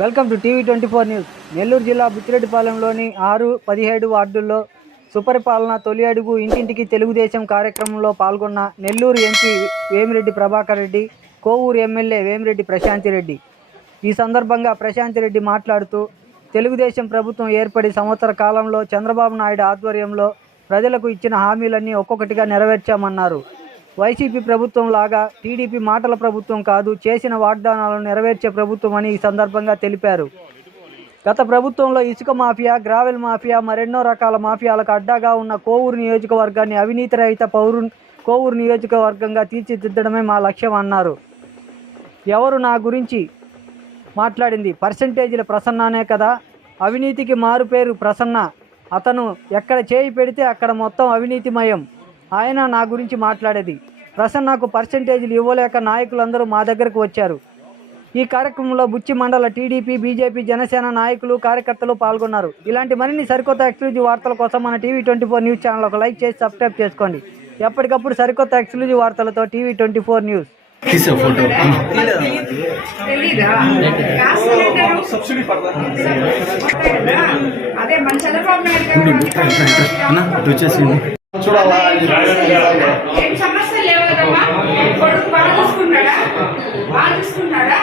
Welcome to TV 24 news. Nellore జిల్లా బుచ్చిరెడ్డిపాలెంలోని 6, 17 వార్డుల్లో సుపరిపాలన తొలి అడుగు ఇంటింటికి తెలుగుదేశం కార్యక్రమంలో పాల్గొన్న నెల్లూరు ఎంపీ వేమిరెడ్డి ప్రభాకర్ రెడ్డి, కోవూరు ఎమ్మెల్యే వేమిరెడ్డి ప్రశాంతిరెడ్డి. ఈ సందర్భంగా ప్రశాంతిరెడ్డి మాట్లాడుతూ, తెలుగుదేశం ప్రభుత్వం ఏర్పడి సంవత్సర కాలంలో చంద్రబాబు నాయుడు ఆధ్వర్యంలో ప్రజలకు ఇచ్చిన హామీలన్నీ ఒక్కొక్కటిగా నెరవేర్చామన్నారు. వైసీపీ ప్రభుత్వం లాగా టీడీపీ మాటల ప్రభుత్వం కాదు, చేసిన వాగ్దానాలను నెరవేర్చే ప్రభుత్వం అని ఈ సందర్భంగా తెలిపారు. గత ప్రభుత్వంలో ఇసుక మాఫియా, గ్రావెల్ మాఫియా, మరెన్నో రకాల మాఫియాలకు అడ్డాగా ఉన్న కోవూరు నియోజకవర్గాన్ని అవినీతి రహిత కోవూరు నియోజకవర్గంగా తీర్చిదిద్దడమే మా లక్ష్యం అన్నారు. ఎవరు నా గురించి మాట్లాడింది? పర్సంటేజీల ప్రసన్ననే కదా. అవినీతికి మారుపేరు ప్రసన్న. అతను ఎక్కడ చేయి పెడితే అక్కడ మొత్తం అవినీతిమయం. ఆయన నా గురించి మాట్లాడేది. ప్రసన్నకు పర్సంటేజీలు ఇవ్వలేక నాయకులందరూ మా దగ్గరకు వచ్చారు. ఈ కార్యక్రమంలో బుచ్చి మండల టీడీపీ, బీజేపీ, జనసేన నాయకులు, కార్యకర్తలు పాల్గొన్నారు. ఇలాంటి మరిన్ని సరికొత్త ఎక్స్క్లూజివ్ వార్తల కోసం మన టీవీ 24 న్యూస్ ఛానల్ ఒక లైక్ చేసి సబ్స్క్రైబ్ చేసుకోండి. ఎప్పటికప్పుడు సరికొత్త ఎక్స్క్లూజివ్ వార్తలతో టీవీ 24 న్యూస్. సమస్య లేవు కదమ్మా. కొడుకు బాగా చూసుకుంటాడా? బాగా చూసుకుంటాడా?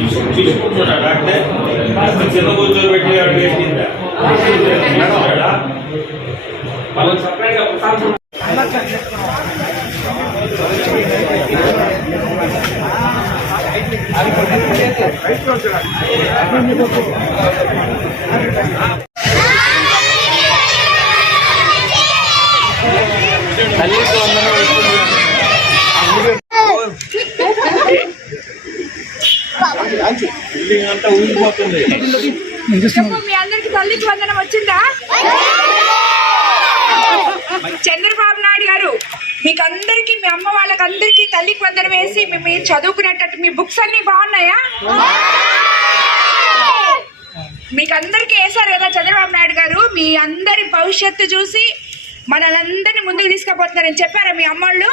చూసుకుంటున్నాడా అంటే చిన్న కూర్చోబెట్టి వాళ్ళకి సపరేట్గా అంతా ఊగిపోతుంది. మీ అందరికి తల్లికి వందనం వచ్చిందా? చంద్రబాబు నాయుడు గారు మీకు అందరికి, మీ అమ్మ వాళ్ళకందరికీ తల్లికి వందనం వేసి మీరు చదువుకునేటట్టు మీ బుక్స్ అన్ని బాగున్నాయా? మీకు అందరికి వేశారు కదా చంద్రబాబు నాయుడు గారు. మీ అందరి భవిష్యత్తు చూసి మనల్ని ముందుకు తీసుకుపోతున్నారని చెప్పారా మీ అమ్మోళ్ళు?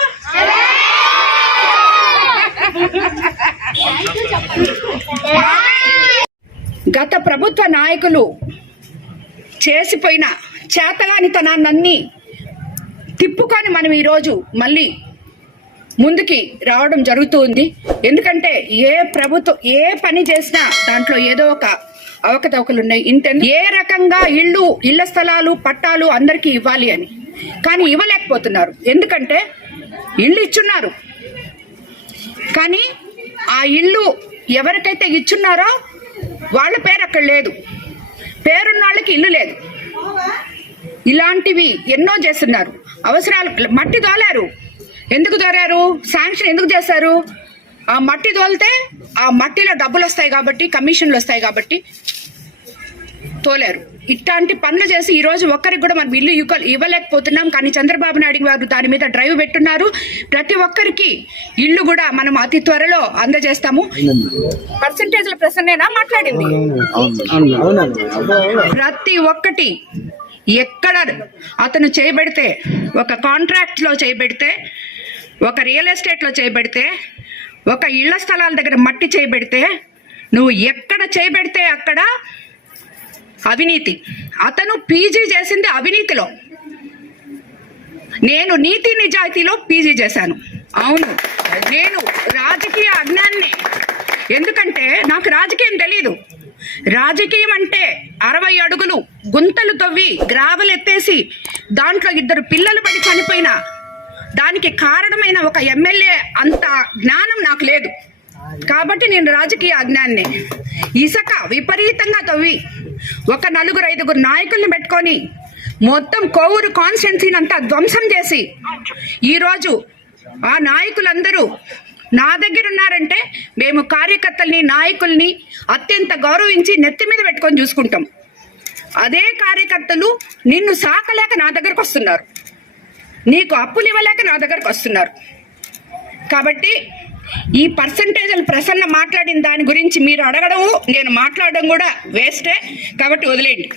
గత ప్రభుత్వ నాయకులు చేసిపోయిన చేతగానితనాన్ని తిప్పుకొని మనం ఈరోజు మళ్ళీ ముందుకి రావడం జరుగుతుంది. ఎందుకంటే ఏ ప్రభుత్వం ఏ పని చేసినా దాంట్లో ఏదో ఒక అవకతవకలు ఉన్నాయి. ఏ రకంగా ఇళ్ల స్థలాలు, పట్టాలు అందరికీ ఇవ్వాలి అని, కానీ ఇవ్వలేకపోతున్నారు. ఎందుకంటే ఇళ్ళు ఇచ్చున్నారు, కానీ ఆ ఇల్లు ఎవరికైతే ఇచ్చున్నారో వాళ్ళ పేరు అక్కడ లేదు, పేరున్న వాళ్ళకి ఇల్లు లేదు. ఇలాంటివి ఎన్నో చేస్తున్నారు. అవసరాలు మట్టి దోలారు. ఎందుకు దోలారు? శాంక్షన్ ఎందుకు చేశారు? ఆ మట్టి దోలితే ఆ మట్టిలో డబ్బులు వస్తాయి కాబట్టి, కమిషన్లు వస్తాయి కాబట్టి తోలారు. ఇట్లాంటి పనులు చేసి ఈ రోజు ఒక్కరికి కూడా మనం ఇల్లు ఇవ్వలేకపోతున్నాం. కానీ చంద్రబాబు నాయుడు గారు దాని మీద డ్రైవ్ పెట్టున్నారు. ప్రతి ఒక్కరికి ఇల్లు కూడా మనం అతి త్వరలో అందజేస్తాము. పర్సంటేజ్ల ప్రశ్నేనా మాట్లాడింది? ప్రతి ఒక్కటి ఎక్కడ అతను చేయబెడితే, ఒక కాంట్రాక్ట్ లో చేయబెడితే, ఒక రియల్ ఎస్టేట్ లో చేయబెడితే, ఒక ఇళ్ల స్థలాల దగ్గర మట్టి చేయబెడితే, నువ్వు ఎక్కడ చేయబెడితే అక్కడ అవినీతి. అతను పీజీ చేసింది అవినీతిలో, నేను నీతి నిజాయితీలో పీజీ చేశాను. అవును, నేను రాజకీయ అజ్ఞాన్ని. ఎందుకంటే నాకు రాజకీయం తెలీదు. రాజకీయం అంటే 60 అడుగులు గుంతలు తవ్వి గ్రావెల్ ఎత్తేసి దాంట్లో 2 పిల్లలు పడి చనిపోయినా దానికి కారణమైన ఒక ఎమ్మెల్యే అంత జ్ఞానం నాకు లేదు. కాబట్టి నేను రాజకీయ అజ్ఞాన్ని. ఇసుక విపరీతంగా తవ్వి ఒక 4-5 నాయకుల్ని పెట్టుకొని మొత్తం కోవూరు కాన్స్టిట్యున్సీని అంతా ధ్వంసం చేసి ఈరోజు ఆ నాయకులందరూ నా దగ్గర ఉన్నారంటే మేము కార్యకర్తల్ని, నాయకుల్ని అత్యంత గౌరవించి నెత్తి మీద పెట్టుకొని చూసుకుంటాం. అదే కార్యకర్తలు నిన్ను సాకలేక నా దగ్గరకు వస్తున్నారు, నీకు అప్పులు ఇవ్వలేక నా దగ్గరకు వస్తున్నారు. కాబట్టి ఈ పర్సంటేజ్లు ప్రసన్న మాట్లాడిన దాని గురించి మీరు అడగడము, నేను మాట్లాడడం కూడా వేస్టే. కాబట్టి వదిలేయండి.